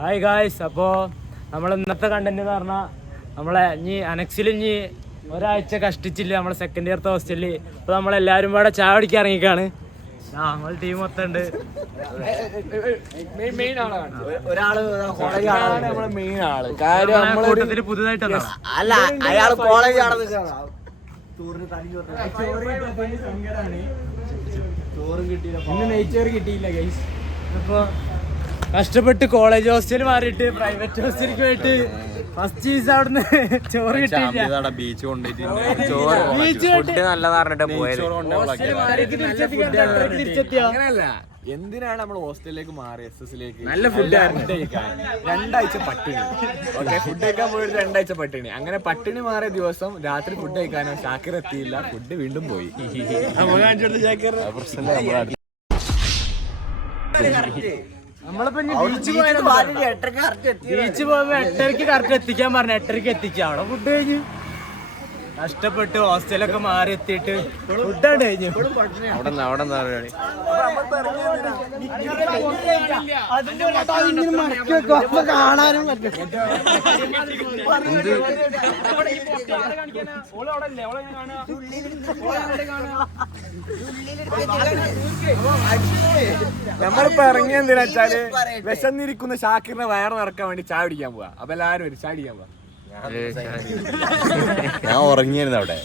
Hi guys, അപ്പോൾ നമ്മൾ ഇന്നത്തെ കണ്ടന്റ് എന്ന് പറഞ്ഞാൽ നമ്മളെ ഇനി അനക്സിൽ ഇനി ഒരാഴ്ച കഷ്ടിച്ചില്ല നമ്മളെ സെക്കൻഡ് ഇയർത്തെ ഹോസ്റ്റലിൽ. അപ്പോൾ നമ്മളെല്ലാവരും കൂടെ ചായ കുടിക്കാൻ ഇറങ്ങിക്കാണ്. നമ്മൾ ടീം മൊത്തം ഉണ്ട്. കൂട്ടത്തിൽ പുതുതായിട്ടാണ് ഇന്ന് നെയ്ച്ചോറ് കിട്ടിയില്ല ഗൈസ്. അപ്പോൾ കഷ്ടപ്പെട്ട് കോളേജ് ഹോസ്റ്റൽ മാറിയിട്ട് പ്രൈവറ്റ് ഹോസ്റ്റലിലേക്ക് പോയിട്ട് ഫസ്റ്റ് ചീസ് അവിടുന്ന് ചോറ് കിട്ടിയില്ല. ബീച്ച് അങ്ങനെയല്ല, എന്തിനാണ് നമ്മൾ ഹോസ്റ്റലിലേക്ക് മാറി SS-ലേക്ക്? നല്ല ഫുഡ് രണ്ടാഴ്ച പട്ടിണി. ഫുഡ് കഴിക്കാൻ പോയിട്ട് 2 ആഴ്ച പട്ടിണി. അങ്ങനെ പട്ടിണി മാറിയ ദിവസം രാത്രി ഫുഡ് കഴിക്കാനോ ഷാക്കിർ എത്തിയില്ല. ഫുഡ് വീണ്ടും പോയി. നമ്മളിപ്പോ ബീച്ച് പോയപ്പോ 8:30 കറക്റ്റ് എത്തിക്കാൻ പറഞ്ഞു. 8:30 എത്തിക്കാം. അവിടെ ഫുഡ് കഴിഞ്ഞ് കഷ്ടപ്പെട്ട് ഹോസ്റ്റലൊക്കെ മാറി എത്തിയിട്ട് ഫുഡാണ് കഴിഞ്ഞു. കാണാനും പറ്റും. നമ്മളിപ്പോ ഇറങ്ങിയെന്തിനാ വെച്ചാല് വിശന്നിരിക്കുന്ന ഷാക്കിറിനെ വയറ് നിറക്കാൻ വേണ്ടി ചായ പിടിക്കാൻ പോവാ. അപ്പൊ എല്ലാരും വരും ചായ പിടിക്കാൻ പോവാ. ഞാൻ ഉറങ്ങിയായിരുന്നു അവിടെ.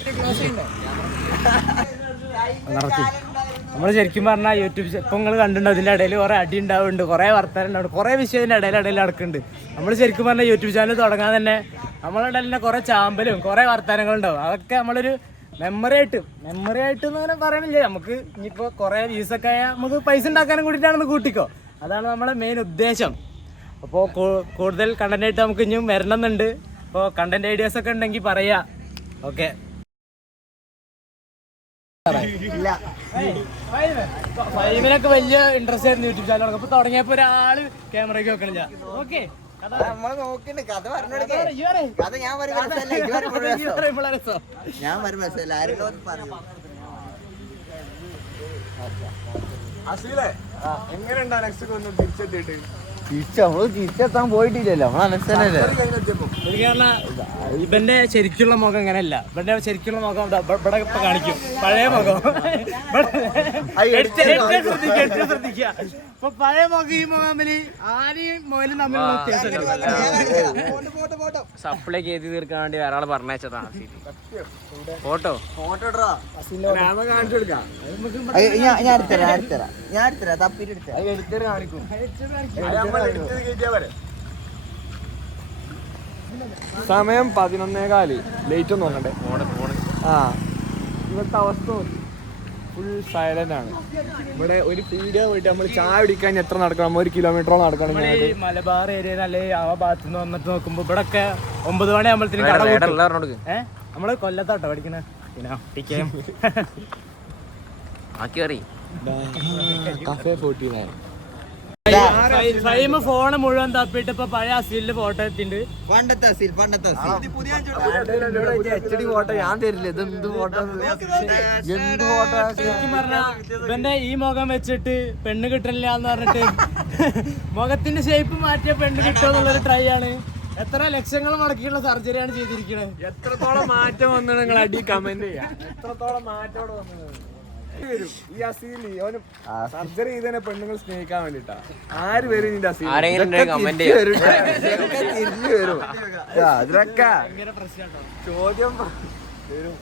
നമ്മള് ശരിക്കും പറഞ്ഞാൽ യൂട്യൂബ് ഇപ്പൊ നിങ്ങൾ കണ്ടിട്ടുണ്ടോ, ഇതിന്റെ ഇടയിൽ കുറെ അടി ഉണ്ടാവുന്നുണ്ട്, കുറെ വർത്തമാനം ഉണ്ടാവും, കുറെ വിഷയത്തിന്റെ ഇടയിൽ നടക്കുന്നുണ്ട്. നമ്മൾ ശരിക്കും പറഞ്ഞാൽ യൂട്യൂബ് ചാനൽ തുടങ്ങാൻ തന്നെ നമ്മളുടെ ഇടയിൽ തന്നെ കുറെ ചാമ്പലും കുറെ വർത്തമാനങ്ങളുണ്ടാവും. അതൊക്കെ നമ്മളൊരു മെമ്മറി ആയിട്ട് എന്ന് അങ്ങനെ പറയണില്ലേ. നമുക്ക് ഇനിയിപ്പോ കുറെ വ്യൂസൊക്കെ ആയാൽ നമുക്ക് പൈസ ഉണ്ടാക്കാനും കൂടിയിട്ടാണെന്ന് കൂട്ടിക്കോ. അതാണ് നമ്മളെ മെയിൻ ഉദ്ദേശം. അപ്പോൾ കൂടുതൽ കണ്ടന്റ് ആയിട്ട് നമുക്ക് ഇനിയും വരണമെന്നുണ്ട്. അപ്പോൾ കണ്ടന്റ് ഐഡിയാസ് ഒക്കെ ഉണ്ടെങ്കിൽ പറയാ. ഓക്കെ, ഫൈമിനൊക്കെ വലിയ ഇൻട്രസ്റ്റ് ആയിരുന്നു യൂട്യൂബ് ചാനൽ. അപ്പൊ തുടങ്ങിയപ്പോ ഒരാള് ക്യാമറയ്ക്ക് വെക്കണില്ല. ഓക്കെ, എങ്ങനെയുണ്ടാ നെക്സ്റ്റ് ഒന്ന് തിരിച്ചെത്തിയിട്ട്? തിരിച്ചെത്താൻ പോയിട്ടില്ലല്ലോ. ഇവന്റെ ശരിക്കുള്ള മുഖം ഇങ്ങനെയല്ല. ഇവന്റെ ശരിക്കുള്ള മുഖം ഇവിടെ ഇപ്പൊ കാണിക്കും, പഴയ മുഖം. ശ്രദ്ധിക്കുക, ഇപ്പൊ പഴയ മുഖം ഈ മുഖം തമ്മില് ആരെയും മുഖലും തമ്മിലുള്ള വ്യത്യാസം. സപ്ലൈക്ക് എഴുതി തീർക്കാൻ വേണ്ടി ഒരാളെ പറഞ്ഞതാണ്. ഫോട്ടോ കാണിച്ചു കൊടുക്കാം. സമയം 11:15. ലേറ്റ് ഒന്നും നോക്കണ്ടേ. ഇവിടുത്തെ അവസ്ഥ ഫുൾ സൈലന്റ് ആണ്. ഇവിടെ ഒരു പീടിക പോയിട്ട് നമ്മൾ ചായ കുടിക്കാൻ എത്ര നടക്കണം? 1 കിലോമീറ്ററോളം നടക്കണം. മലബാർ ഏരിയ അല്ലെ ആ ഭാഗത്ത് നിന്ന് വന്നിട്ട് നോക്കുമ്പോ ഇവിടെ ഒക്കെ 9 മണിയാകുമ്പോഴത്തേനും കട. നമ്മള് കൊല്ലത്താട്ടോ പഠിക്കണ. പിന്നെ ഫോണ് മുഴുവൻ തപ്പിട്ട് ഇപ്പൊ പഴയ അസീലിന്റെ ഫോട്ടോ എത്തിണ്ട്. ഞാൻ തരില്ല. ഇതെന്ത് ഫോട്ടോ? ഇവന്റെ ഈ മുഖം വെച്ചിട്ട് പെണ്ണ് കിട്ടില്ല എന്ന് പറഞ്ഞിട്ട് മുഖത്തിന്റെ ഷേപ്പ് മാറ്റിയ പെണ്ണ് കിട്ടുമെന്നുള്ളൊരു ട്രൈ ആണ്. എത്ര ലക്ഷങ്ങൾ മുടക്കിയുള്ള സർജറിയാണ് ചെയ്തിരിക്കുന്നത്. എത്രത്തോളം മാറ്റം വന്നു നിങ്ങൾ അടി കമന്റ് ചെയ്യാം. എത്രത്തോളം മാറ്റം വന്നത് ഈ അസീലി സർജറി ചെയ്തതിനെ പെണ്ണുങ്ങൾ സ്നേഹിക്കാൻ വേണ്ടിട്ടാ. ആര് വരും ഇതിന്റെ അസീൽ? അതിലൊക്കെ ചോദ്യം വരും.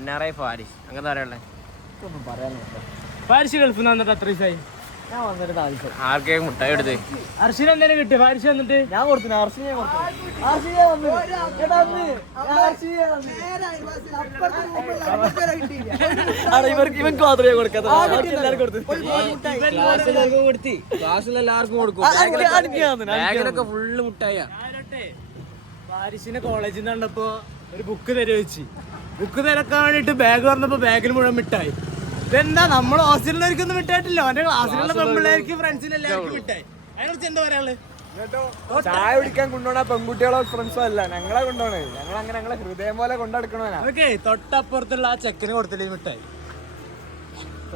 NRI ഫാരിസ് അങ്ങനെ പറയാനുള്ളത് ഫാരിസ് ഗൾഫിൽ നിന്ന് വന്നിട്ട് എത്ര ദിവസമായി? ഞാൻ വന്നിട്ട് ആർക്കെ മുട്ടായി എടുത്ത് അർഷിന് എന്തെങ്കിലും കിട്ടി? ഫാരിസ് വന്നിട്ട് ഞാൻ കൊടുത്തു. അർഷിനെ ഇവർക്ക് മാത്രമേ കൊടുക്കാത്ത. ക്ലാസ്സിലെല്ലാവർക്കും കൊടുക്കും. ബാഗിലൊക്കെ ഫുള്ള് മുട്ടായ. ഫാരിസിനെ കോളേജിൽ നിന്ന് കണ്ടപ്പോ ഒരു ബുക്ക് തരുവെച്ച് ബുക്ക് തിരക്കാൻ വേണ്ടിട്ട് ബാഗ് പറഞ്ഞപ്പോ ബാഗിൽ മുഴുവൻ മിഠായി. ഇതെന്താ നമ്മൾ ഹോസ്റ്റലിലൊരിക്കൊന്നും മിട്ടായിട്ടില്ല. അവന്റെ ക്ലാസ്സിലുള്ള പെൺപിള്ളേർക്ക് ഫ്രണ്ട്സിന് എല്ലാവർക്കും മിഠായി. അതിനെക്കുറിച്ച് എന്താ പറയാനുള്ളത്? ചായ കുടിക്കാൻ കൊണ്ടുപോണ പെൺകുട്ടികളോ ഫ്രണ്ട്സോ അല്ല, ഞങ്ങളെ കൊണ്ടുപോണേ. ഞങ്ങൾ അങ്ങനെ ഞങ്ങളെ ഹൃദയം പോലെ കൊണ്ടെടുക്കണോ. ഓക്കെ, തൊട്ടപ്പുറത്തുള്ള ആ ചെക്കന് കൊടുത്തില്ലേ മിഠായി.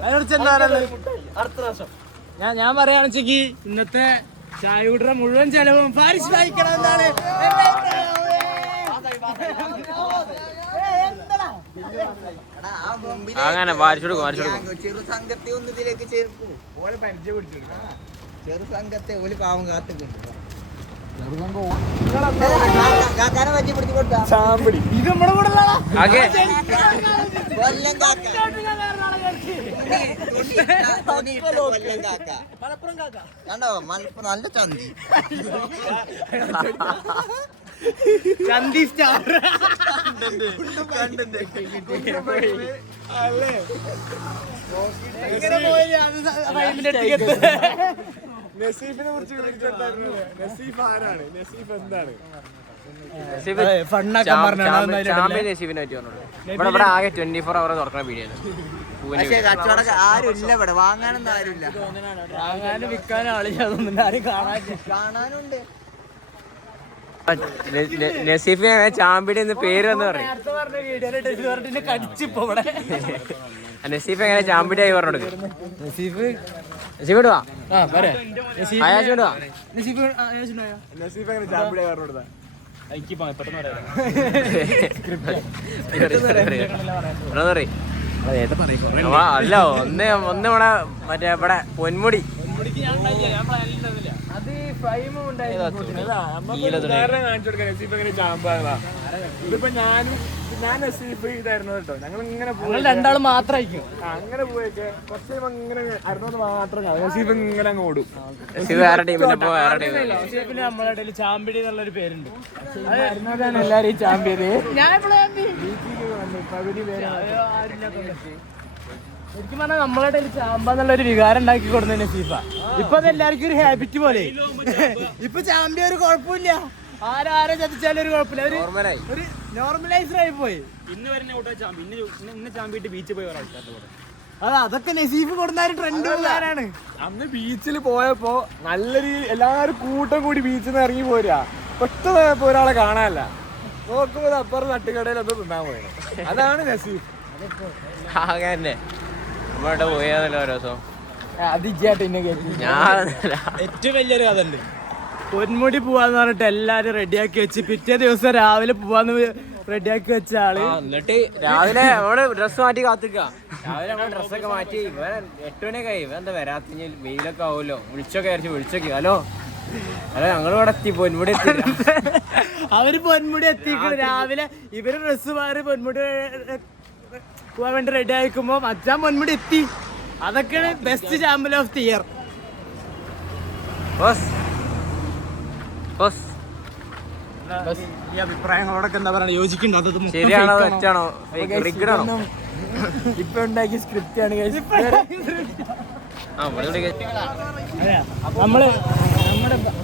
അതിനെക്കുറിച്ച് എന്താ പറയാനുള്ളത്? അടുത്ത പ്രാവശ്യം ഞാൻ പറയുകയാണെന്ന് വെച്ചെങ്കിൽ ഇന്നത്തെ ചായ കുടിയുടെ മുഴുവൻ ചെലവും ഫാരിസ് വായിക്കണം എന്നാണ് അങ്ങനെ വാരിച്ചു കൊടുക്കും ചെറു സംഘത്തെ ഒന്ന് ഇതിലേക്ക് ചേർക്കൂ. ചെറു സംഘത്തെ ഒരു പാവം കാത്തുണ്ട്. കാക്കാനെ പറ്റി പിടിച്ചു കൊടുത്താ ചാമ്പടി ഇത് നമ്മുടെ കൂടെ ഉള്ളതാ. ആകെ കൊല്ലം കാക്ക കൊല്ലം കാക്ക മലപ്പുറം കാക്ക കണ്ടോ മലപ്പുറം നല്ല ചന്തി ചന്തി സ്റ്റാർ എങ്ങനെ പോയി അത് ഫൈമിന്റെ ടിക്കറ്റ് നസീഫിനെ കുറിച്ച് വിളിച്ചെടുത്തായിരുന്നല്ലേ? നസീഫ് ആരാണ്? നസീഫ് എന്താണ്? ചാമ്പ്യൻ നസീബിനെ പറ്റി പറഞ്ഞോളൂ. ഇവിടെ ആകെ 24 hours തുറക്കുന്ന വീഡിയോ പക്ഷേ കച്ചവടം ആരും ഇല്ല ഇവിടെ വാങ്ങാനൊന്നും ആരുമില്ല വാങ്ങാനും വിൽക്കാനും ആളില്ല ആരും കാണാനുണ്ട് നസീഫിനെ ചാമ്പ്യൻ എന്ന് പേര് എന്ന് പറയും. നേരത്തെ പറഞ്ഞ വീഡിയോയിലെ കടിച്ചിപ്പോ ഇവിടെ നസീഫ് എങ്ങനെ ചാമ്പ്യനായി പറഞ്ഞു കൊടുക്കും. നസീഫ് നസീഫ് ഇടുവാ നസീഫ് അയാസ് ഇടുവാ. നസീഫ് നസീഫ് എങ്ങനെ ചാമ്പടി പറഞ്ഞു കൊടുത്താ? അല്ല ഒന്ന് ഇവിടെ മറ്റേ ഇവിടെ പൊന്മുടി അത് ഫ്രൈമും ഉദാഹരണം കാണിച്ചു കൊടുക്കാം നസീഫ് എങ്ങനെ ചാമ്പാ. ഇതിപ്പോ ഞാൻ നസീഫ് ഇതായിരുന്നു കേട്ടോ. ഞങ്ങൾ ഇങ്ങനെ ഉണ്ടായി രണ്ടാളും മാത്രമായിരിക്കും അങ്ങനെ പോയൊക്കെ കുറച്ച് അങ്ങനെ അരുന്നത് മാത്രം കാണും. നസീഫ് ഇങ്ങനെ അങ്ങ് ഓടും. നസീഫ് വേറെ ടീമിന്റെ വേറെ ടീം. നസീഫിന് നമ്മുടെ ഇടയിൽ ചാമ്പിടി എന്നുള്ളൊരു പേരുണ്ട്. എല്ലാരും ചാമ്പ്യന് പകുതി പേര് ശരിക്കും പറഞ്ഞാൽ നമ്മളെ ഇടയിൽ ചാമ്പ എന്നുള്ളൊരു വികാരം ഉണ്ടാക്കി കൊടുക്കുന്ന നസീഫ. ഇപ്പൊ അത് എല്ലാവർക്കും ഒരു ഹാബിറ്റ് പോലെ. ഇപ്പൊ ചാമ്പ്യ ഒരു കുഴപ്പമില്ല, ആരാരെ ചതിച്ചാലും ഒരു കുഴപ്പമില്ല, ഒരു നോർമലൈസ്ഡ് ആയി പോയി. അതൊക്കെ നസീഫ് കൊടുന്ന ഒരു ട്രെൻഡുകാരാണ്. അന്ന് ബീച്ചിൽ പോയപ്പോ നല്ലൊരു എല്ലാരും കൂട്ടം കൂടി ബീച്ചിൽ നിന്ന് ഇറങ്ങി പോരാ. പെട്ടെന്ന് പോയപ്പോ ഒരാളെ കാണാനല്ല, നോക്കുമ്പോ അപ്പുറം തട്ടുകടയിൽ ഒന്ന് തിന്നാൻ പോയത്. അതാണ് നസീഫ്. ആകെ തന്നെ നമ്മളിവിടെ പോയാന്നല്ലോ ഓരോ ദിവസം. ഞാൻ ഏറ്റവും വലിയൊരു കഥ ഉണ്ട്. പൊന്മുടി പോവാന്ന് പറഞ്ഞിട്ട് എല്ലാരും റെഡിയാക്കി വെച്ച് പിറ്റേ ദിവസം രാവിലെ പോവാന്ന് റെഡിയാക്കി വെച്ച ആള് എന്നിട്ട് രാവിലെ നമ്മള് ഡ്രസ്സ് മാറ്റി കാത്തിക്ക. രാവിലെ നമ്മള് ഡ്രസ്സൊക്കെ മാറ്റി ഇവൻ 8 മണിയൊക്കെ ആയി. ഇവൻ എന്താ വരാത്ത വെയിലൊക്കെ ആവുമല്ലോ, വിളിച്ചോക്കെ ഹലോ ഞങ്ങളിവിടെ എത്തി, പൊന്മുടി എത്തി. അവര് പൊന്മുടി എത്തിക്കണം രാവിലെ. ഇവര് ഡ്രസ്സ് മാറി പൊന്മുടി പോവാൻ വേണ്ടി റെഡി ആയിക്കുമ്പോ മച്ചാൻ പൊന്മുടി എത്തി. അതൊക്കെയാണ് best champion of the year. ഈ അഭിപ്രായങ്ങളോടൊക്കെ എന്താ പറയുക, യോജിക്കുന്നുണ്ടോ? ശരിയാണോ തെറ്റാണോ റിഗഡാണോ? ഇപ്പൊ ഉണ്ടാക്കിയ സ്ക്രിപ്റ്റ് ആണ്.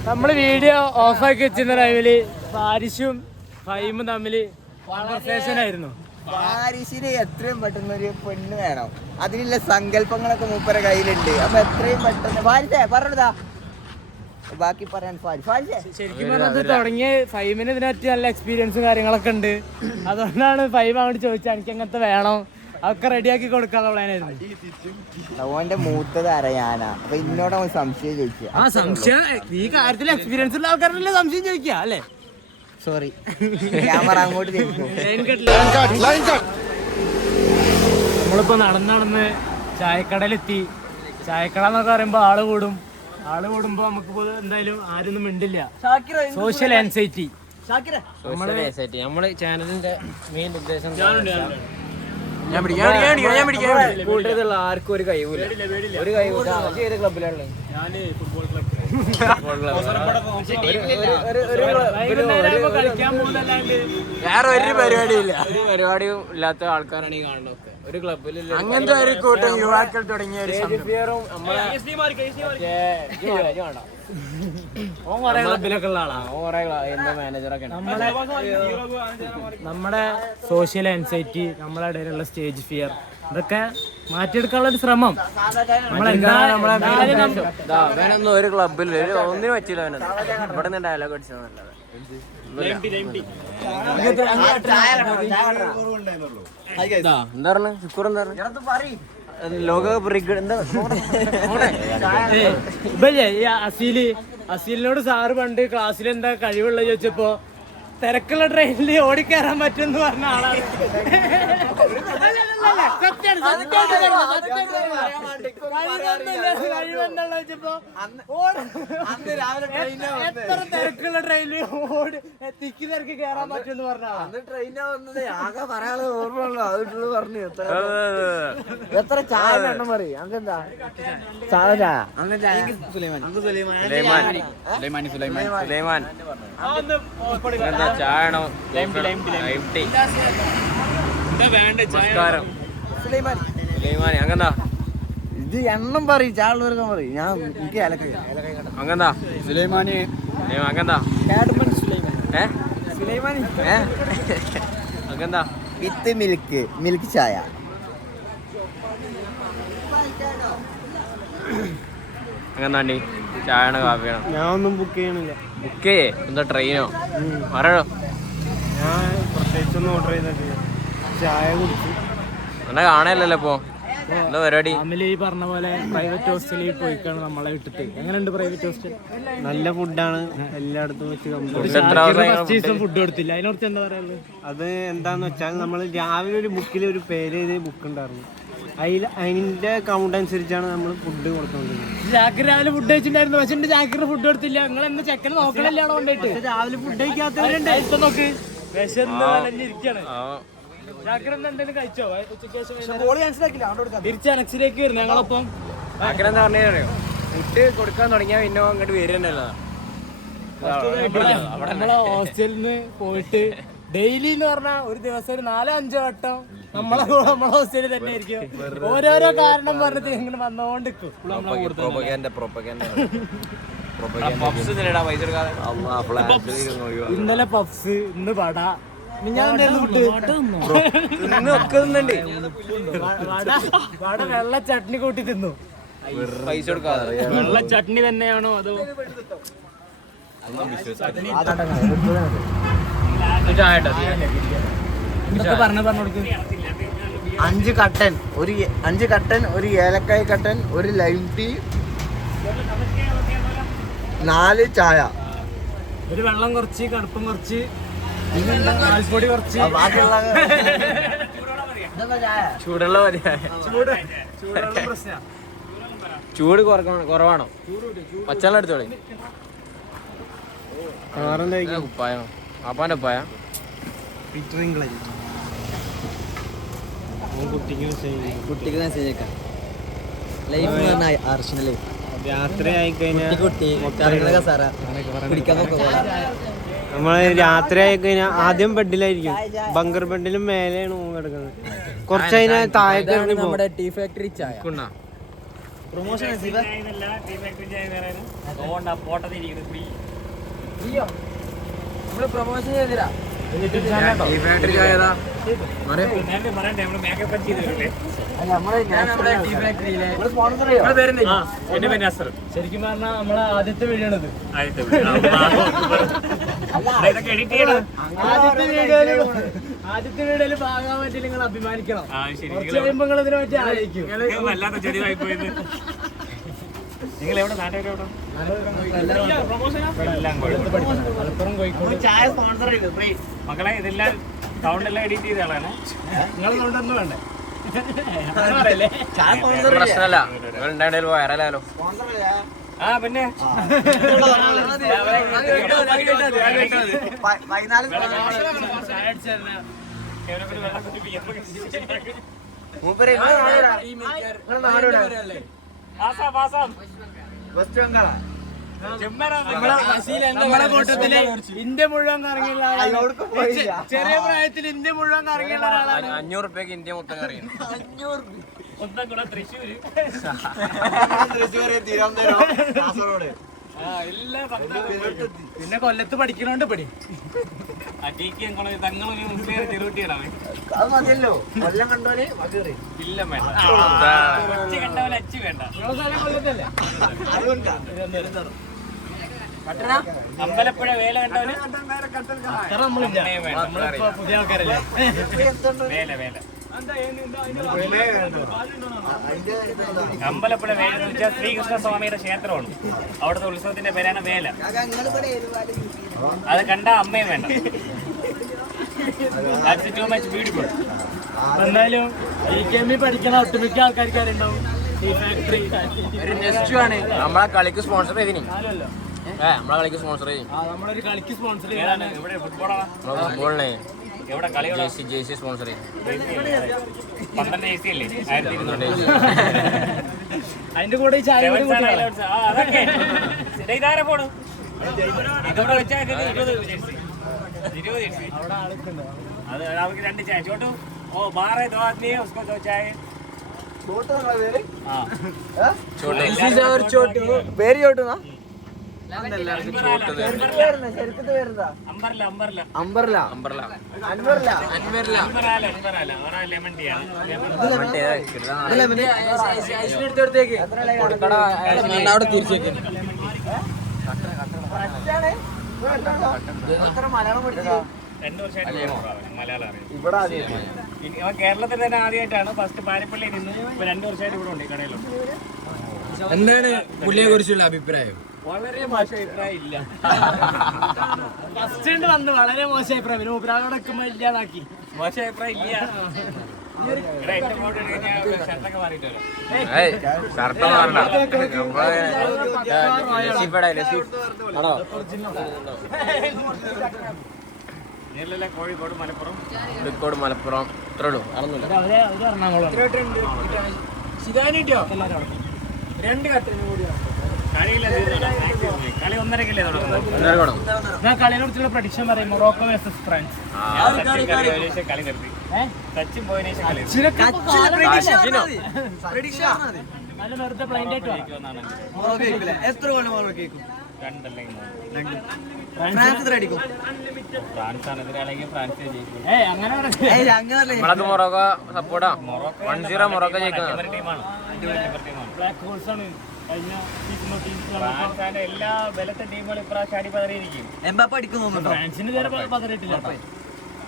നമ്മള് വീഡിയോ ഓഫാക്കി വെച്ചിരുന്ന ടൈമില് പാരിഷും ഫൈമും തമ്മില് കോൺവെർസേഷൻ ആയിരുന്നു. പാരീസിന് എത്രയും പെട്ടെന്ന് ഒരു പെണ്ണ് വേണം, അതിനുള്ള സങ്കല്പങ്ങളൊക്കെ മൂപ്പരെ കയ്യിലുണ്ട്. അപ്പൊ എത്രയും പെട്ടെന്ന് പാരിസേ പറഞ്ഞതാ ബാക്കി പറയാൻ ശരിക്കും പറഞ്ഞത് തുടങ്ങിയ ഫൈമിന് ഇതിനകത്ത് നല്ല എക്സ്പീരിയൻസും കാര്യങ്ങളൊക്കെ ഉണ്ട്. അതുകൊണ്ടാണ് ഫൈവ് അങ്ങോട്ട് ചോദിച്ചത് എനിക്ക് എങ്ങനത്തെ വേണം, അതൊക്കെ റെഡിയാക്കി കൊടുക്കാനുള്ള പ്ലാനായിരുന്നു. ഓന്റെ മൂത്തത് അറിയാനാ. അപ്പൊ ഇന്നോട് അവൻ സംശയം ചോദിക്കുക. ആ സംശയം ഈ കാര്യത്തിൽ എക്സ്പീരിയൻസ് ഉള്ള ആൾക്കാരല്ലേ സംശയം ചോദിക്കുക അല്ലേ? സോറി, ക്യാമറ അങ്ങോട്ട് തിരിച്ചു. നമ്മളിപ്പോ നടന്ന് ചായക്കടയിലെത്തി. ചായക്കട എന്നൊക്കെ പറയുമ്പോ ആള് കൂടുമ്പോ നമുക്ക് എന്തായാലും ആരൊന്നും മിണ്ടില്ല. Social anxiety. നമ്മള് ചാനലിന്റെ മെയിൻ ഉദ്ദേശം ആർക്കും ഒരു കഴിവില്ല. ഒരു കഴിവില്ല. ഏത് ക്ലബിലാണ്? വേറെ ഒരു പരിപാടിയും ഇല്ല. ഒരു പരിപാടിയും ഇല്ലാത്ത ആൾക്കാരാണ് ഈ കാണുന്നതൊക്കെ. ഒരു ക്ലബിൽ അങ്ങനത്തെ ഒരു കൂട്ടം യുവാക്കൾ തുടങ്ങിയ ഒരു ക്ലബിലൊക്കെ ഉള്ള ആളാണ്. മാനേജറൊക്കെ നമ്മുടെ സോഷ്യൽ ആൻസൈറ്റി, നമ്മളെ ഇടയിലുള്ള സ്റ്റേജ് ഫിയർ, ഇതൊക്കെ മാറ്റിയെടുക്കാനുള്ള ഒരു ശ്രമം. അവനൊന്നും ഒരു ക്ലബിൽ ഒന്നിനും പറ്റില്ല. അവനൊന്നും ഇവിടെ നിന്ന് ഡയലോഗ് അടിച്ചതല്ല. എന്താ പറഞ്ഞ ശുക്കൂർ എന്താ ലോകകപ്പ് അസീല് അസീലിനോട് സാറ് പണ്ട് ക്ലാസ്സിൽ എന്താ കഴിവുള്ള ചോദിച്ചപ്പോ തിരക്കുള്ള ട്രെയിനിൽ ഓടിക്കയറാൻ പറ്റുമെന്ന് പറഞ്ഞ ആളാണ്. കഴിവെന്നുള്ള ചോദിച്ചപ്പോ എത്ര തിരക്കുള്ള ട്രെയിനിൽ ഓടി തിക്കി തിരക്ക് കയറാൻ പറ്റുമെന്ന് പറഞ്ഞ ആളാണ്. ട്രെയിനാ വന്നത് ആകെ പറയാനുള്ള ഓർമ്മയുള്ളൂ അതിട്ടുള്ളൂ പറഞ്ഞു. എത്ര ചായ വേണം പറയും അങ്ങെന്താ ചായ ചായ അങ്ങനെ ചായ ചായണോ അങ്ങന്താ ഇത് എണ്ണം പറയും ചായ ഉള്ളവർക്കാൻ പറയും. ഞാൻ എനിക്ക് അങ്ങന്താ സുലൈമാനി അങ്ങന്താ അങ്ങന്താ വിത്ത് മിൽക്ക് ചായ. അങ്ങന്താണ്ടി ചായണോ കാപ്പിയാണോ? ഞാൻ ഒന്നും ബുക്ക് ചെയ്യണില്ല. ബുക്ക് ചെയ്യേ എന്താ ട്രെയിനോ പറയണോ? ഞാൻ പ്രത്യേകിച്ചൊന്നും ഓർഡർ ചെയ്യുന്നില്ല. ചായ കുടിച്ചു. എന്നാ കാണാനല്ലോ ഇപ്പൊ എന്താ പരിപാടി? ഫാമിലി പറഞ്ഞ പോലെ പ്രൈവറ്റ് ഹോസ്റ്റലിൽ പോയിക്കാണ് നമ്മളെ വിട്ടിട്ട്. എങ്ങനെയുണ്ട് പ്രൈവറ്റ് ഹോസ്റ്റൽ? നല്ല ഫുഡാണ് എല്ലായിടത്തും വെച്ച്. ഫുഡ് കൊടുത്തില്ല, അതിനോട് എന്താ പറയാനുള്ളത്? അത് എന്താന്ന് വെച്ചാൽ നമ്മൾ രാവിലെ ഒരു ബുക്കിൽ ഒരു പേര് ബുക്ക് ഉണ്ടായിരുന്നു. അതിന്റെ കൗണ്ട് അനുസരിച്ചാണ് നമ്മൾ ഫുഡ് കൊടുത്തോണ്ടിരുന്നത്. ജാക്കിർ രാവിലെ ഫുഡ് കഴിച്ചിട്ടുണ്ടായിരുന്നു, പക്ഷെ എന്റെ ജാക്കിറിന് ഫുഡ് കൊടുത്തില്ല. നിങ്ങൾ എന്ന് ചെക്കന് നോക്കണല്ലാണ് കൊണ്ടിട്ട് രാവിലെ ഫുഡ് കഴിക്കാത്തവരുണ്ട്. ഇപ്പൊ നോക്ക് വിശന്നിരിക്കാണ്. എന്തെങ്കിലും കഴിച്ചോ? തിരിച്ച് അനക്സിലേക്ക് വരുന്നു ഞങ്ങളൊപ്പം. എന്താ പറഞ്ഞോ ഫുഡ് കൊടുക്കാൻ തുടങ്ങിയാ പിന്നെ അങ്ങോട്ട് വരുന്നല്ലോ. നമ്മളെ ഹോസ്റ്റലിൽ നിന്ന് പോയിട്ട് ഡെയിലി എന്ന് പറഞ്ഞാൽ ഒരു ദിവസം ഒരു 4-5 വട്ടം നമ്മളെ ഹോസ്റ്റലിൽ തന്നെ ആയിരിക്കും. ഓരോരോ കാരണം പറഞ്ഞിട്ട് ഇങ്ങനെ വന്നോണ്ടിരിക്കും. ഇന്നലെ പഫ്സ്, ഇന്ന് വട, ഞാൻ വട വെള്ള ചട്നി കൂട്ടി തിന്നു. പൈസ കൊടുക്കാതെ വെള്ള ചട്നി തന്നെയാണോ അതോ പറഞ്ഞ കൊടുക്കും? 5 കട്ടൻ, ഒരു ഏലക്കായ കട്ടൻ, ഒരു ലൈം ടീ, 4 ചായ, ഒരു വെള്ളം കുറച്ച്, കടുപ്പം കുറച്ച്, പാൽപ്പൊടി കുറച്ച്, ചൂടുള്ള പ്രശ്നം. ചൂട് കുറവാണോ? പച്ചവെള്ളം എടുത്തോളി. ഉപ്പായോ? അപ്പാന്റെ ഉപ്പായ കുട്ടിക്ക് മെസ്സേജ് അയക്കാം. ലൈഫ് രാത്രി ആയിക്കഴിഞ്ഞാൽ നമ്മള് രാത്രി ആയിക്കഴിഞ്ഞാൽ ആദ്യം ബെഡിലായിരിക്കും. ബങ്കർ ബെഡിലും മേലെയാണ് കിടക്കുന്നത്. കുറച്ച് കഴിഞ്ഞാൽ താഴെ നമ്മുടെ ടീ ഫാക്ടറി ചായ പ്രൊമോഷൻ നമ്മള് പ്രൊമോഷൻ ചെയ്തിരാ. ശരിക്കും പറഞ്ഞാൽ നമ്മളെ ആദ്യത്തെ വീഡിയോണത്. ആദ്യത്തെ വീഡിയോയിൽ ഭാഗമാൻ പറ്റി നിങ്ങൾ അഭിമാനിക്കണം. കുറച്ച് കഴിയുമ്പോ നിങ്ങൾ ഇതിനെ പറ്റി ആയിരിക്കും. നിങ്ങൾ എവിടെ മലപ്പുറം കോഴിക്കോട്. മക്കളെ ഇതെല്ലാം സൗണ്ടെല്ലാം എഡിറ്റ് ചെയ്ത ആളാണ്. നിങ്ങൾ സൗണ്ടൊന്നും വേണ്ടേ? പ്രശ്നമല്ല, നിങ്ങൾ വയറലാലോ. ആ പിന്നെ വെസ്റ്റ് ബംഗാളാ നമ്മളെ കൂട്ടത്തില് ഇന്ത്യ മുഴുവൻ കറങ്ങിയുള്ള ആളാണ്. ചെറിയ പ്രായത്തിൽ ഇന്ത്യ മുഴുവൻ കറങ്ങിയുള്ള ഒരാളാണ്. 500 റുപ്യക്ക് ഇന്ത്യ മൊത്തം കറിയുന്നു. തൃശ്ശൂര് തിരുവനന്തപുരം കാസർഗോഡ് പിന്നെ കൊല്ലത്ത് പഠിക്കണോണ്ട് പടി. ചെറുകുട്ടികളാണ്. അത് മതിയല്ലോ. കൊല്ലം കണ്ടോനെ ഇല്ല വേണ്ട, കണ്ടവനെ അച്ചി വേണ്ട. കൊല്ലത്തല്ലേ? അമ്പലപ്പുഴ വേല കണ്ടവന് നമ്മളില്ല, നമ്മളിപ്പോ പുതിയ ആൾക്കാരല്ലേ. വേല വേല അമ്പലപ്പുഴ വേല എന്ന് വെച്ചാൽ ശ്രീകൃഷ്ണസ്വാമിയുടെ ക്ഷേത്രമാണ്. അവിടുത്തെ ഉത്സവത്തിന്റെ പേരാണ് വേല. അത് കണ്ട അമ്മയും വേണ്ട. That's too much beautiful. എന്തായാലും പഠിക്കണ ഒട്ടുമിക്ക ആൾക്കാർക്ക് അറിയുണ്ടാവും ഈ ഫാക്ടറി. ഒരു നെക്സ്റ്റ് ആണ് നമ്മളെ കളിക്ക് സ്പോൺസർ ചെയ്തിനി. നമ്മളെ കളിക്ക് സ്പോൺസർ ചെയ്യും. നമ്മളൊരു കളിക്ക് സ്പോൺസർ ഏതാണ്? ഇവിടെ ഫുട്ബോളാണ്. ഫുട്ബോളിനെ എവിടെ കളികളോ? ജേഴ്സി സ്പോൺസർ ചെയ്യും. 12 AC അല്ലേ? 1200. അതിന്റെ കൂടെ ഈ ചായ കൂടി കൂട്ടിയാലോ? അതൊക്കെ ഇതാരെ പോണു ഇതോടെ വെച്ചാൽ 20 jersey. അവിടെ ആൾക്കുണ്ടോ? അത് അവർക്ക് 2 ചായ ചോട്ടു. ഓ 12 दो आदमी है उसको 2 चाय. പേര് ചോട്ടുന്നാ ലെമൺ ടീ ആണ്. അവിടെ തിരിച്ചേക്ക് രണ്ടു വർഷമായിട്ട് മലയാളം അറിയാം. കേരളത്തിൽ തന്നെ ആദ്യമായിട്ടാണ്. ഫസ്റ്റ് പാരിപ്പള്ളി നിന്ന് ഇപ്പൊ 2 വർഷമായിട്ട് ഇവിടെ ഉണ്ട് ഈ കടയിലുണ്ട്. എന്താണ് പുള്ളിയെ കുറിച്ചുള്ള അഭിപ്രായം? വളരെ മോശം അഭിപ്രായം ഇല്ല. ഫസ്റ്റ് വന്ന് വളരെ മോശം അഭിപ്രായം. പിന്നെ ഉപരാഗോടെ ഇല്ലാതാക്കി. മോശം അഭിപ്രായം ഇല്ല. എന്റെ ഫോട്ടോ എടുക്കാൻ ഷർട്ടൊക്കെ മാറിയിട്ട് വരാം. ജില്ലയിലെ കോഴിക്കോട് മലപ്പുറം ഇത്രേ ഉള്ളൂ. കളി 1:30-ക്കല്ലേ തുടങ്ങുന്നത്? ഞാൻ കളിയെ കുറിച്ചുള്ള പ്രഡിക്ഷൻ പറയും. Morocco versus France. കളി നിർത്തി. സച്ചിൻ പോയതിനു ശേഷം കളി നല്ല വെറുതെ ബ്ലൈൻഡ് ആയിട്ട് എത്ര ഗോൾ മൊറോക്കോ കേൾക്കും? 2 അല്ലെങ്കിൽ 3. ഫ്രാൻസ് എത്ര അടിക്കും? ഫ്രാൻസ് ആണ് എതിരാണെങ്കിൽ ഫ്രാൻസ് ജയിക്കും. അങ്ങനെ നമ്മളത് മൊറോക്കോ സപ്പോർട്ടാ. 1-0 മൊറോക്കോ ജയിക്കുന്നത് ടീമാണ്. ബ്ലാക്ക് ഹോൾസ് ആണ്. ഫ്രാൻസിന്റെ എല്ലാ ബലത്തെ ടീമുകളും ഇപ്രാവശ്യം അടി പതറിയിരിക്കും. എംബാപ്പ അടിക്കും തോന്നുന്നുണ്ടോ? ഫ്രാൻസിന് ഇതുവരെ പതറിയിട്ടില്ല.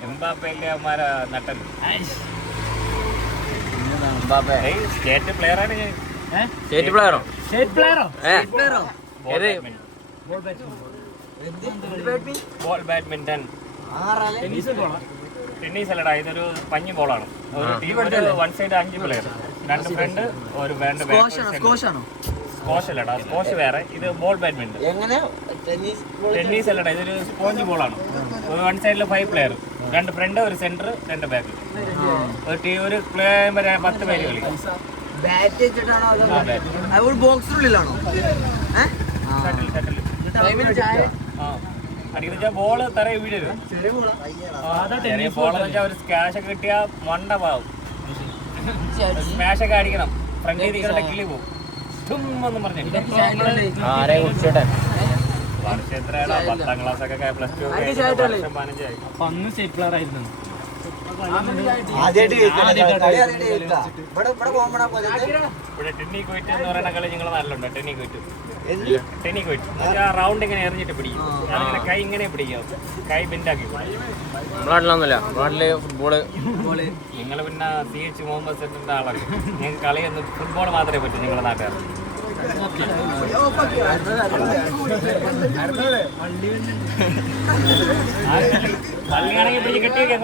എംബാപ്പയിലെ അവന്മാരെ നട്ടൽ എംബാപ്പെ സ്റ്റേറ്റ് പ്ലെയറാണ്. സ്റ്റേറ്റ് പ്ലെയറോ? സ്റ്റേറ്റ് പ്ലെയറോ? ഏത് ബോൾ ബാഡ്മിന്റൺ. ടെന്നീസ് അല്ലടാ, ഇതൊരു പഞ്ഞി ബോളാണ്. ഒരു ടീം 1 സൈഡ് 5 പ്ലെയർ, 2 ഫ്രണ്ട്, ഒരു വേണ്ട സ്കോഷ് അല്ലടാ, സ്കോഷ് വേറെ, ഇത് ബോൾ ബാഡ്മിന്റൺ. ടെന്നീസ് അല്ലടാ, ഇതൊരു സ്പോഞ്ച് ബോളാണ്. ഒരു 1 സൈഡിൽ 5 പ്ലെയർ, 2 ഫ്രണ്ട്, ഒരു സെന്റർ, 2 ബാക്ക്. ഒരു ടീം ഒരു പ്ലെയർ വരെ 10 പേര് കളി. ബോക്സിനുള്ളിലാണോ? അടിക്കുന്ന ബോള് തറയെ വീഴരുത്. ചെറിയ ബോളെന്ന് വെച്ചാൽ ഒരു സ്കാഷ് ഒക്കെ കിട്ടിയാൽ മണ്ട പാവും. സ്മാഷ് ഒക്കെ അടിക്കണം, ഫ്രണ്ടിൽ നിൽക്കുന്ന കിളി പോകും. ഒന്നും പറഞ്ഞില്ല. വർഷം എത്രയാണോ? 10ാം ക്ലാസ് ഒക്കെ പ്ലസ് 2 15ആയി. അന്ന് സ്റ്റേറ്റ് പ്ലെയർ ആയിരുന്നു. ഇവിടെ ടെന്നി കോയിറ്റ് എന്ന് പറയുന്ന കളി നിങ്ങളെ നാട്ടിലുണ്ടോ? ടെന്നി കോയിറ്റ് റൗണ്ട് ഇങ്ങനെ എറിഞ്ഞിട്ട് പിടിക്കും. അങ്ങനെ കൈ ഇങ്ങനെ പിടിക്കാം, കൈ ബെൻഡാക്കി. നാട്ടില് ഫുട്ബോള്. നിങ്ങൾ പിന്നെ CH മുഹമ്മദ് സെറ്റിന്റെ ആളാണ്. നിങ്ങൾക്ക് കളിയൊന്നും ഫുട്ബോൾ മാത്രമേ പറ്റൂ നിങ്ങളുടെ നാട്ടുകാർ. പള്ളിയാണെങ്കിൽ പിടിച്ച് കെട്ടിയൊക്കെ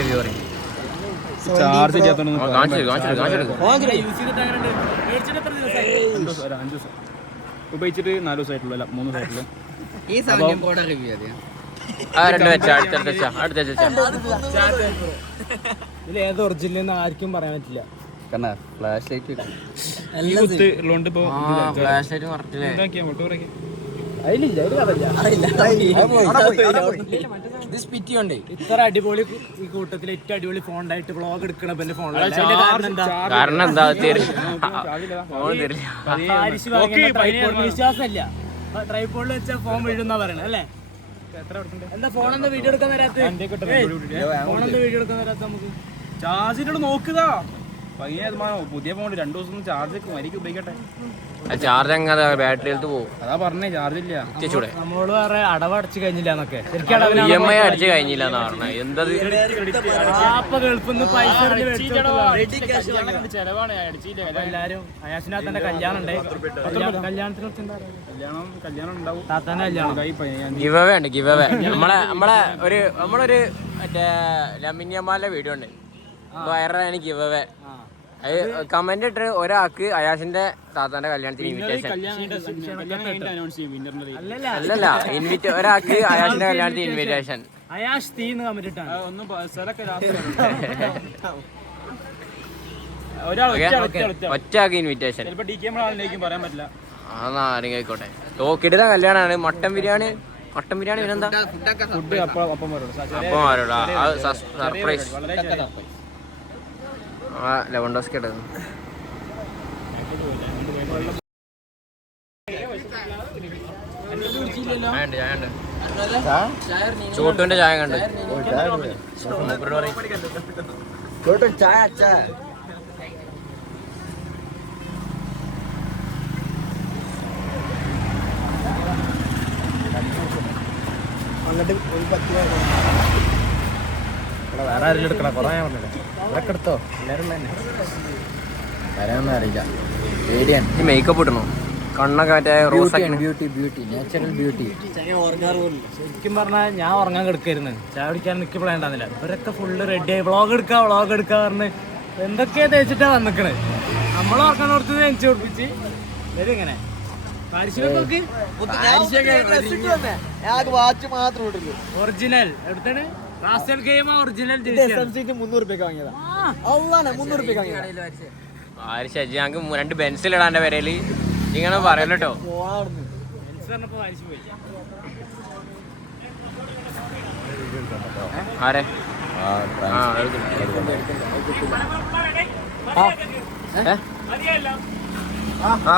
റിവ്യൂ പറയും. ചാർജ് യൂസ് ചെയ്തിട്ട് അങ്ങനെ 5 ദിവസം ഉപയോഗിച്ചിട്ട് 4 ദിവസമായിട്ടുള്ളൂ, അല്ല 3 ദിവസമായിട്ടുള്ളൂ. ഈ സമയം പോടാ റിവ്യൂ അതെയാ? ഇതിൽ ഏത് ഒറിജിനൽ എന്ന് ആർക്കും പറയാൻ പറ്റില്ല. ഫ്ലാഷ് ലൈറ്റ് അതിലില്ല. ഇത്ര അടിപൊളി ഈ കൂട്ടത്തിൽ ഏറ്റവും അടിപൊളി ഫോണ്ടായിട്ട് വ്ളോഗ് എടുക്കണം. പിന്നെ കാരണം എന്താ വിശ്വാസമല്ല. ട്രൈപോഡിൽ വെച്ചാൽ ഫോൺ വീഴുന്നാ പറയണത് അല്ലേ? എന്താ ഫോണെന്താ വീഡിയോ എടുക്കാൻ വരാത്ത? ഫോണെന്താ വീഡിയോ എടുക്കാൻ വരാത്ത? നമുക്ക് ചാർജിനോട് നോക്കുക. പുതിയ ഫോൺ 2 ദിവസം ചാർജ് മരിക്കും ഉപയോഗിക്കട്ടെ. ചാർജ് അങ്ങനെ ബാറ്ററി എടുത്ത് പോകും. അതാ പറഞ്ഞേ ചാർജ് ഇല്ല. ചൂടെ നമ്മളോട് വേറെ അടവടച്ച് കഴിഞ്ഞില്ല എന്നൊക്കെ. EMI അടിച്ച് കഴിഞ്ഞില്ല എന്നാ പറഞ്ഞത്. എന്തത് ഗൾഫിന്ന് പൈസ ചെലവാണ്. എല്ലാരും അയാസിനകത്തന്റെ കല്യാണം ഉണ്ട്. കല്യാണത്തിന് കല്യാണം ഉണ്ടാവും. താത്താന്റെ കല്യാണം ഗിവ് അവേ ഉണ്ട്. ഗിവ് അവേ നമ്മളൊരു മറ്റേ ലമിന്യമാലിന്റെ വീഡിയോ ഉണ്ട്. വൈറലാണ് ഗിവ് അവേ. കമന്റ് ഇട്ട് ഒരാൾക്ക് അയാസിന്റെ താത്താന്റെ കല്യാണത്തിന് ഇൻവിറ്റേഷൻ. അല്ലല്ല, ഒരാൾക്ക് അയാസിന്റെ കല്യാണത്തിന് ഇൻവിറ്റേഷൻ. അയാഷ് തീന്ന് കമന്റ് ഇട്ടാണ്. ഒറ്റയാൾക്ക് ഇൻവിറ്റേഷൻ. പറയാൻ പറ്റില്ല. ആരെങ്കിലും ആയിക്കോട്ടെ. തോക്കിടുന്ന കല്യാണമാണ്. മട്ടൻ ബിരിയാണി പിന്നെന്താ അപ്പം ആരോടാ സർപ്രൈസ്. ലെവൻഡോസ്കി ഇട്ടത് ചോട്ടുവിന്റെ ചായ കണ്ട് വേറെ ആരെങ്കിലും എടുക്കണം. കുറേ ഞാൻ പറഞ്ഞില്ല. അതൊക്കെ എടുത്തോ. എല്ലാവരും തന്നെ വരാനൊന്നും അറിയില്ല. പേടിയാണ്. ഈ മേക്കപ്പ് ഇടണോ? കണ്ണൊക്കെ മറ്റേ റോസാക്കി. Beauty natural beauty. ശരിക്കും പറഞ്ഞാൽ ഞാൻ ഉറങ്ങാൻ കിടക്കായിരുന്നു. ചായ കുടിക്കാൻ എനിക്ക് പ്ലാൻണ്ടാകുന്നില്ല. ഇവരൊക്കെ ഫുള്ള് റെഡിയായി വ്ളോഗ് എടുക്കുക പറഞ്ഞ് എന്തൊക്കെയാ തേച്ചിട്ടാ വന്നിക്കണ്. നമ്മൾ ഉറങ്ങാൻ കൊടുത്തത് എനിക്ക് കൊടുപ്പിച്ച് വരും. ഇങ്ങനെ ഒറിജിനൽ എടുത്താണ്. റാസൽ ഗെയിം ഒറിജിനൽ 300 വാങ്ങിയതാ. ആര് ശരി ഞങ്ങൾക്ക് 2 പെൻസിൽ ഇടാൻ്റെ പേരേല് ഇങ്ങനെ പറയല്ലോ കേട്ടോ. ആരെ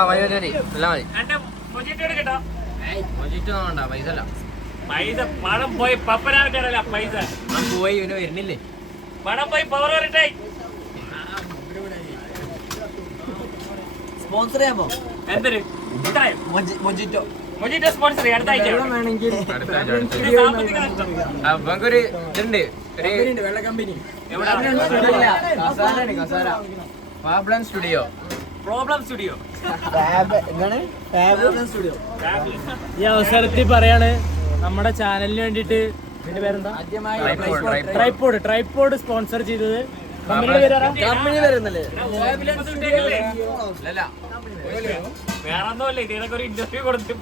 മതി എല്ലാം മതി. പൈസ അല്ല പണം പോയി പപ്പനാവിട്ടല്ല. പൈസ പോയി ഇവന് വരുന്നില്ലേ? പണം പോയി പവർ വരട്ടെ. സ്പോൺസർ ചെയ്യാമോ? എന്തൊരു മൊജിറ്റോ സ്പോൺസർ ചെയ്യാം. അടുത്ത ആഴ്ച നമുക്കൊരു ഇതുണ്ട്. വെള്ള കമ്പനി സ്റ്റുഡിയോ. ഈ അവസരത്തിൽ പറയാണ് നമ്മുടെ ചാനലിന് വേണ്ടിട്ട് ഇതിന്റെ പേരെന്താ? ട്രൈപോഡ് സ്പോൺസർ ചെയ്തത് കമ്പനി വരുന്നല്ലേ? വേറൊന്നുമല്ല, ഇതിനൊക്കെ ഒരു ഇന്റർവ്യൂ കൊടുത്തില്ല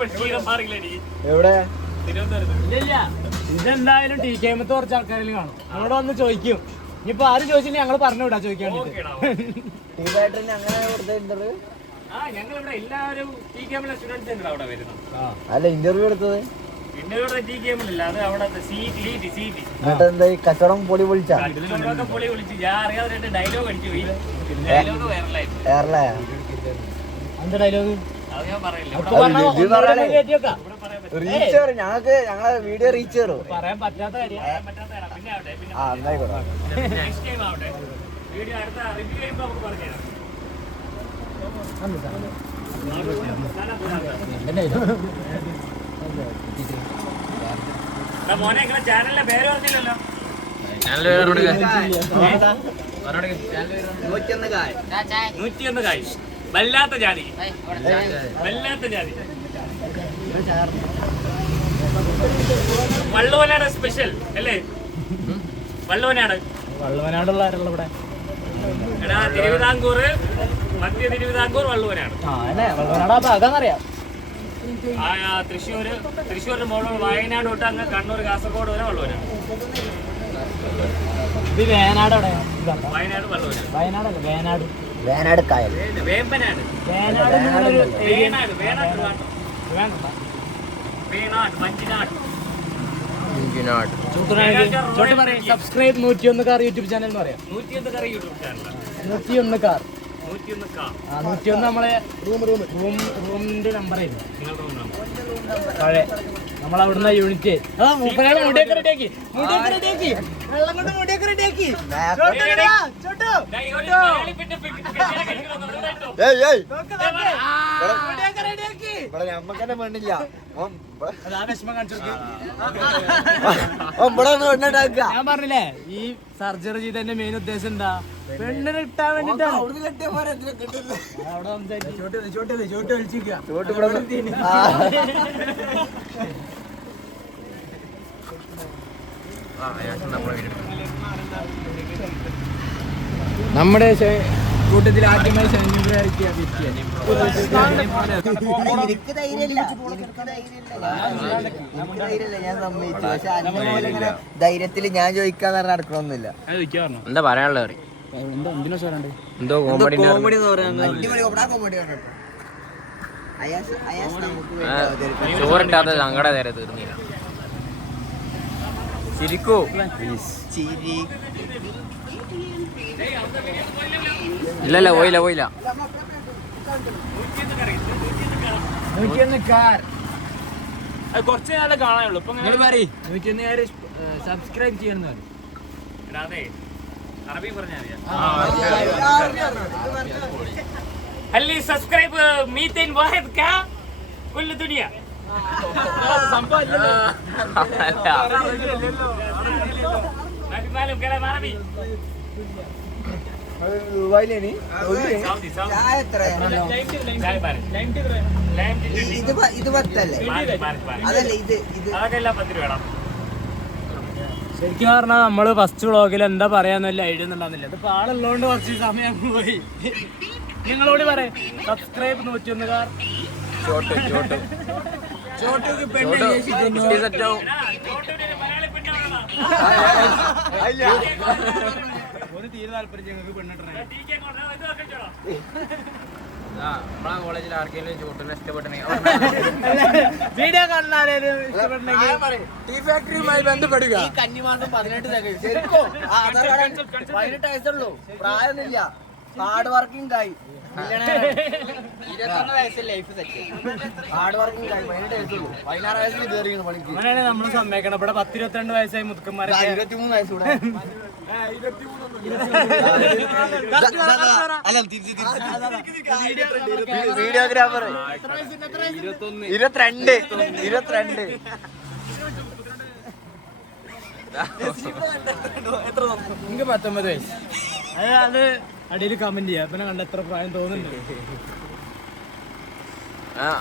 എവിടെ? ഇല്ല. ഇതെന്തായാലും TKM കുറച്ച് ആൾക്കാരെങ്കിലും കാണും. നമ്മളോട് വന്ന് ചോദിക്കും. ഇനിയിപ്പോ ആരും ചോദിച്ചില്ല ഞങ്ങൾ പറഞ്ഞു വിടാ ചോദിക്കാൻ വേണ്ടിട്ട്. ഞങ്ങളിവിടെ എല്ലാവരും സ്റ്റുഡൻസ് അവിടെ വരുന്നത്. അല്ല ഇന്റർവ്യൂ എടുത്തത് അത് അവിടെ കച്ചവടം പൊളി പൊളിച്ചാ പൊളി വിളിച്ച് ഞാൻ അറിയാതെ ഡയലോഗ് അടിച്ചു പോയി. ഡയലോഗ് വൈറലായി. എന്താ ഡയലോഗ്? അത് ഞാൻ പറയില്ല. റീച്ച് ഞങ്ങൾക്ക് ഞങ്ങളെ വീഡിയോ റീച്ച് കയറും. പറയാൻ പറ്റാത്ത കാര്യം. പിന്നെ ആവട്ടെ. ആ എന്നായിക്കോട്ടെ. നെക്സ്റ്റ് ടൈം ആവട്ടെ. വീഡിയോ അടുത്ത റിവ്യൂ ചെയ്യുമ്പോൾ നമുക്ക് പറഞ്ഞുതരാം. മോനെ നിങ്ങളെ ചാനലിന്റെ പേര് പറഞ്ഞില്ലല്ലോ. 101 കായ്. വല്ലാത്ത ജാതി. വള്ളുവനാട് സ്പെഷ്യൽ അല്ലേ? വള്ളുവനാടുള്ള ആരുള്ള ഇവിടെ? എടാ തിരുവിതാംകൂർ, മധ്യ തിരുവിതാംകൂർ വള്ളുവനാട്. വള്ളുവനാട് ഭാഗം തൃശ്ശൂരിന് മുകളിൽ വയനാട് തൊട്ട് അങ്ങ് കണ്ണൂർ കാസർഗോഡ് വരെ വള്ളുവനാട്. ഇത് വേനാട് എവിടെ? വയനാട് വള്ളുവനാട്. വയനാടല്ല വേനാട്. വേനാട് കായൽ Vembanad. Subscribe 101 car YouTube channel എന്ന് പറയാം. 101 കാർ യൂട്യൂബ് ചാനൽ. 101 കാർ. 101 നമ്മളെ റൂമിന്റെ നമ്പർ ആയിരുന്നു. പഴയ നമ്മളവിടുന്ന യൂണിറ്റ്. മുടിയൊക്കെ റെഡിയാക്കി. വെള്ളം കൊണ്ട് മുടിയൊക്കെ റെഡിയാക്കി ഞമ്മക്കന്നെ പെണ്ണില്ല ഞാൻ പറഞ്ഞില്ലേ ഈ സർജറി ചെയ്തതിന്റെ മെയിൻ ഉദ്ദേശം എന്താ പെണ്ണിന് കിട്ടാൻ വേണ്ടിട്ടാണ് നമ്മുടെ കൂട്ടത്തിൽ ആദ്യമായി ഞാൻ സമ്മതിച്ചു. പക്ഷെ ഇങ്ങനെ ധൈര്യത്തിൽ ഞാൻ ചോദിക്കാന്ന് പറഞ്ഞാൽ നടക്കണമെന്നില്ല. എന്താ പറയാനുള്ളത് എന്തോ കോമഡി ചോറിട്ടാത്ത സങ്കട നേരെ തീർന്നില്ല. ചിരിക്കൂ. ഇല്ലല്ല പോയില്ല കുറച്ച് നാളെ കാണാനുള്ളൂ ഇപ്പൊ സബ്സ്ക്രൈബ് ചെയ്യുന്നു. അതെ അറബി പറഞ്ഞാൽ ഹല്ലി സബ്സ്ക്രൈബ് മീത്തേൻ വാഹിദ് കാ കുല്ലു ദുനിയ മാലൂം കലാം അറബി ഇത് പത്തല്ലേ? അതല്ലേ ഇത് അതൊക്കെ എല്ലാം 10 രൂപ. ശരിക്കും പറഞ്ഞാൽ നമ്മള് ഫസ്റ്റ് വ്ളോഗിൽ എന്താ പറയാന്ന് വല്ല ഐഡിയ ഒന്നും ഉണ്ടാകുന്നില്ല. ഇതിപ്പോ ആളുള്ളതുകൊണ്ട് കുറച്ച് സമയം പോയി. നിങ്ങളോട് പറയാം സബ്സ്ക്രൈബ് 101 ഒരു തീരെ താല്പര്യം ഞങ്ങൾക്ക് പെണ്ണിട്ടേ. നമ്മളെ കോളേജിൽ ആർക്കെങ്കിലും ചോട്ടിനെ ഇഷ്ടപ്പെട്ടെങ്കിൽ വീഡിയോ കാണാനും ഇഷ്ടപ്പെട്ടെങ്കിൽ ഫാക്ടറിയുമായി ബന്ധപ്പെടുക. ഈ കന്നിമാസം 18 ശരിക്കും 18 വയസ്സുള്ളൂ, പ്രായമൊന്നുമില്ല. ഹാർഡ് വർക്കിംഗ് കായി 21 വയസ്സിൽ ലൈഫ് സെറ്റ്. ഹാർഡ് വർക്കിംഗ് കായി 18 വയസ്സുള്ളൂ. 16 വയസ്സിൽ കയറിയാണ് പണിക്ക്. അങ്ങനെയാണ് നമ്മൾ സമ്മതിക്കണം. ഇവിടെ 10-22 വയസ്സായി മുതുക്കന്മാരെ 23 വയസ്സൂടെ വീഡിയോഗ്രാഫർ 22. എനിക്ക് 19 വയസ്സ്. അത് അടിയിൽ കമന്റ് ചെയ്യാം. പിന്നെ കണ്ട എത്ര പ്രായം തോന്നുന്നുണ്ട്.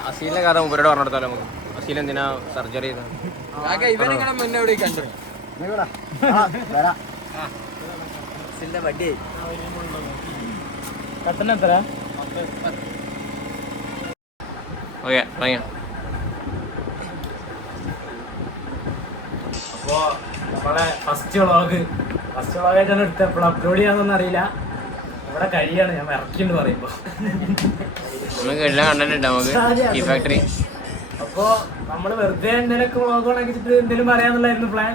അസീലിന്റെ കഥ മുമ്പരോട് പറഞ്ഞെടുത്താലോ നമുക്ക്. അസീൽ എന്തിനാ സർജറി ചെയ്തത്? ഇവനെങ്ങനെ മുന്നേ എവിടെ കണ്ടു? കത്തന എത്ര? ഓക്കെ തുടങ്ങിയ. അപ്പോ നമ്മളെ ഫസ്റ്റ് വ്ളോഗായിട്ടാണ് എടുത്തത്. എപ്പോഴും അപ്ലോഡ് ചെയ്യാന്നൊന്നും അറിയില്ല. ഇവിടെ കഴിയാണ് ഞാൻ ഇറക്കിണ്ട് പറയുമ്പോ. നമുക്ക് എല്ലാം കണ്ടിട്ടുണ്ട് നമുക്ക് ഈ ഫാക്ടറി. അപ്പോ നമ്മള് വെറുതെ എന്തെങ്കിലുമൊക്കെ വ്ളോഗ് ഉണ്ടാക്കിച്ചിട്ട് എന്തെങ്കിലും പറയാന്നുള്ളായിരുന്നു പ്ലാൻ.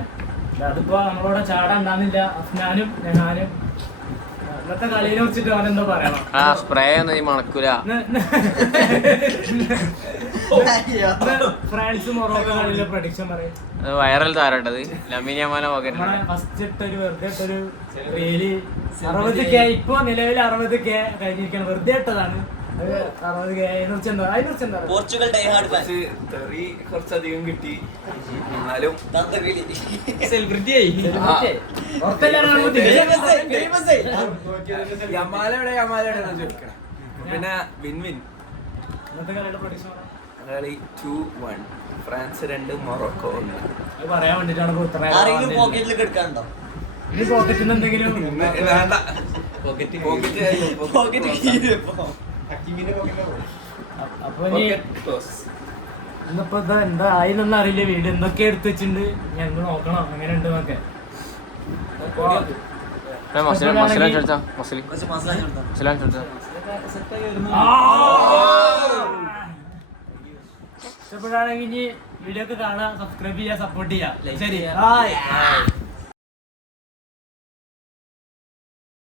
അതിപ്പോ നമ്മളോട് ചാടാൻ ഉണ്ടാകുന്നില്ല. അഫ്നാനും ഞാനും ഇന്നത്തെ കളിയെ കുറിച്ചിട്ട് അവനെന്തോ പറയണം. ആ സ്പ്രേ ഒന്നും ഈ മണക്കൂല. ഫ്രാൻസ് മൊറോക്കോ കളിയിലെ പ്രഡിക്ഷൻ പറയും. അത് വൈറൽ താരട്ടത് ലമീനിയമാല ഫസ്റ്റ് ഇട്ടൊരു വെറുതെ ഇട്ടൊരു റീല് 60K. ഇപ്പൊ നിലവിൽ 60K കഴിഞ്ഞിരിക്കണം. വെറുതെ ഇട്ടതാണ്. 60K. അതിനെക്കുറിച്ചെന്താ പോർച്ചുഗൽ കുറച്ചധികം കിട്ടി. എന്നാലും സെലിബ്രിറ്റി യമാലയുടെ ചോദിക്കണം. പിന്നെ വിൻവിൻ ഇന്നത്തെ കളിയുടെ പ്രഡിക്ഷൻ കളി 2-1 ഫ്രാൻസ് 2 മൊറോക്കോ 1. അത് പറയാൻ വേണ്ടിട്ടാണ് പോക്കറ്റിൽ കിടക്കാണ്ടോ? ഇനി പോക്കറ്റിൽ നിന്ന് എന്തെങ്കിലും അപ്പൊ ഇനി ഇന്നിപ്പോ എന്താ ആയിന്നൊന്നും അറിയില്ല. വീട് എന്തൊക്കെ എടുത്ത് വെച്ചിട്ടുണ്ട്. ഞങ്ങൾ നോക്കണം എങ്ങനെ ഉണ്ട് എന്നൊക്കെ. ഇഷ്ടപ്പെടുകയാണെങ്കിൽ ഇനി വീഡിയോ ഒക്കെ കാണാം, സബ്സ്ക്രൈബ് ചെയ്യാ, സപ്പോർട്ട് ചെയ്യാം. ശരി.